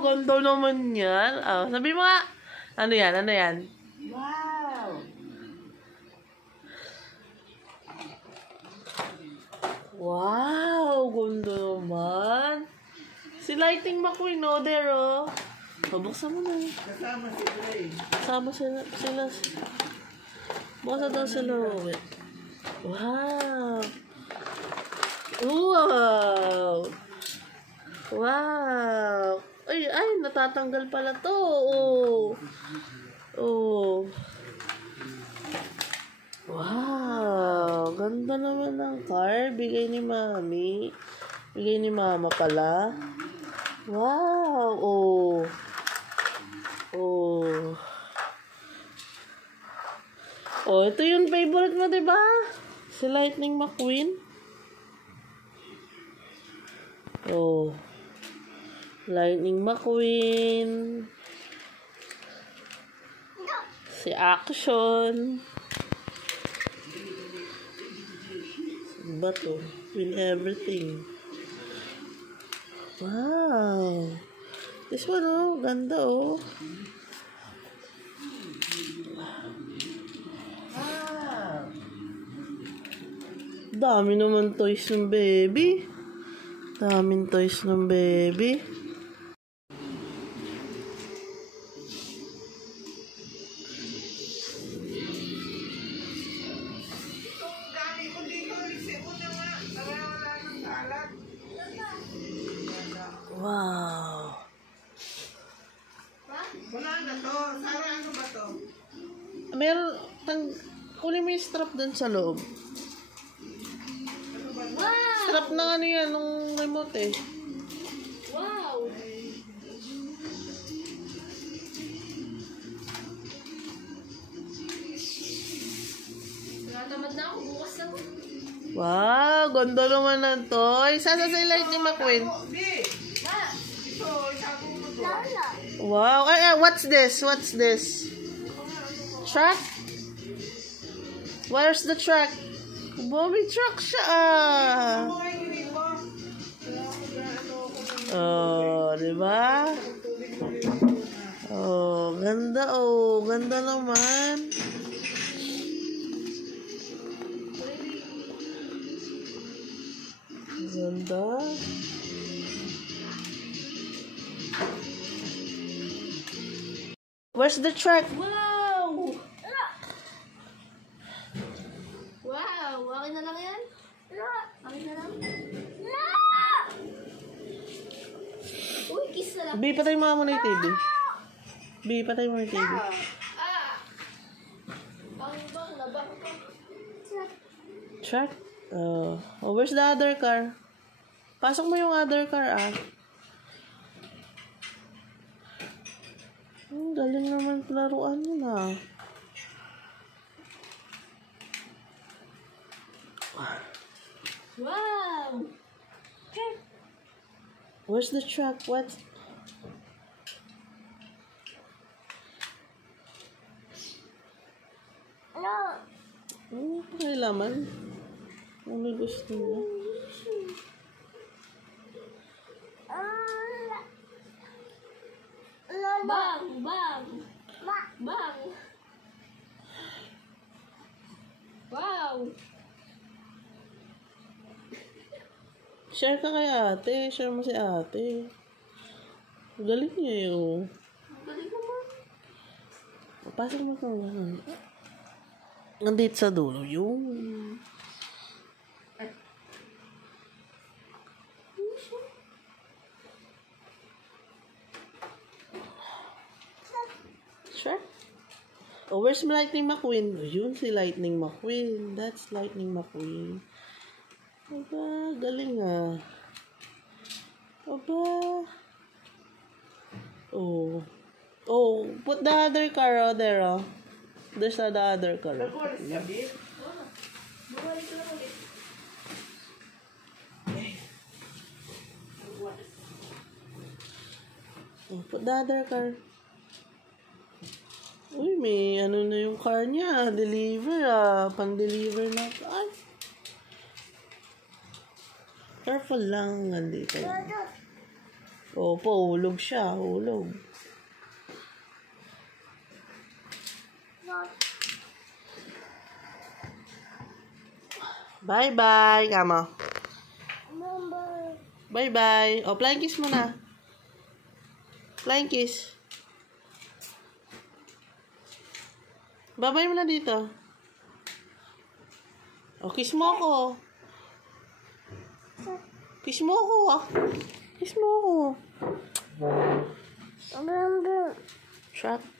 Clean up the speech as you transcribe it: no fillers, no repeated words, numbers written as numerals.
Ganda naman yan. Sabi mo nga. Ano yan? Ano yan? Wow! Wow! Ganda naman. Si Lightning McQueen, no? There, oh. Buksan mo na. Kasama sila eh. Kasama sila. Buksan daw sila. Wow! Wow! Wow! Ay, natatanggal pala to. Oh. Wow! Ganda naman ng car. Bigay ni Mami. Bigay ni Mama pala. Wow! Oh. Oh, ito yung favorite mo, diba? Si Lightning McQueen. Oh. Lightning McQueen. Si Action. Ba to? Win everything. Wow. This one, oh. Ganda, oh. Dami naman toys ng baby. Daming toys ng baby. Wow. Wala na to. Sara, ano ba to? Kunin mo yung strap dun sa loob. Wow! Strap na ano yan, nung remote eh. Wow! Natamad na ako, bukas na ako. Wow, ganda naman ng toy. Sasa sa Lightning McQueen. Hindi. Ito, sabi mo to. Wow. What's this? What's this? Truck? Where's the truck? Bobby truck siya. Oh, diba? Oh, ganda oh. Ganda naman. Ganda. Where's the truck? Wow! Wow! Akin na lang yan? Akin na lang? Uy, kiss na lang. B, patay mo muna yung TV. B, patay mo yung TV. Bang na bang ka. Truck? Oh, where's the other car? Pasok mo yung other car, ah. Galing naman laruan yun, ah. Wow! Where's the truck? What? Kailaman. Ano gusto niya? Bang! Bang! Bang! Wow! Share ka kay ate. Share mo si ate. Galing niya yun. Galing naman. Pasok mo kung gano'n. Nandito sa dulo. Yung... Sure. Oh, where's Lightning McQueen? Oh, yun si Lightning McQueen. That's Lightning McQueen. Aba, galing ah. Aba. Oh. Oh, put the other car there, oh. There's the other car. Oh, put the other car. Uy, may ano na yung car niya. Deliver ah. Pang-deliver na. Ay. Careful lang. Nandito. Opo, hulog siya. Hulog. Bye-bye, kama. Bye-bye. O, flying kiss mo na. Flying kiss. Bye-bye mo na dito. O, kiss mo ako. Kiss mo ako, ah. Kiss mo ako. Shut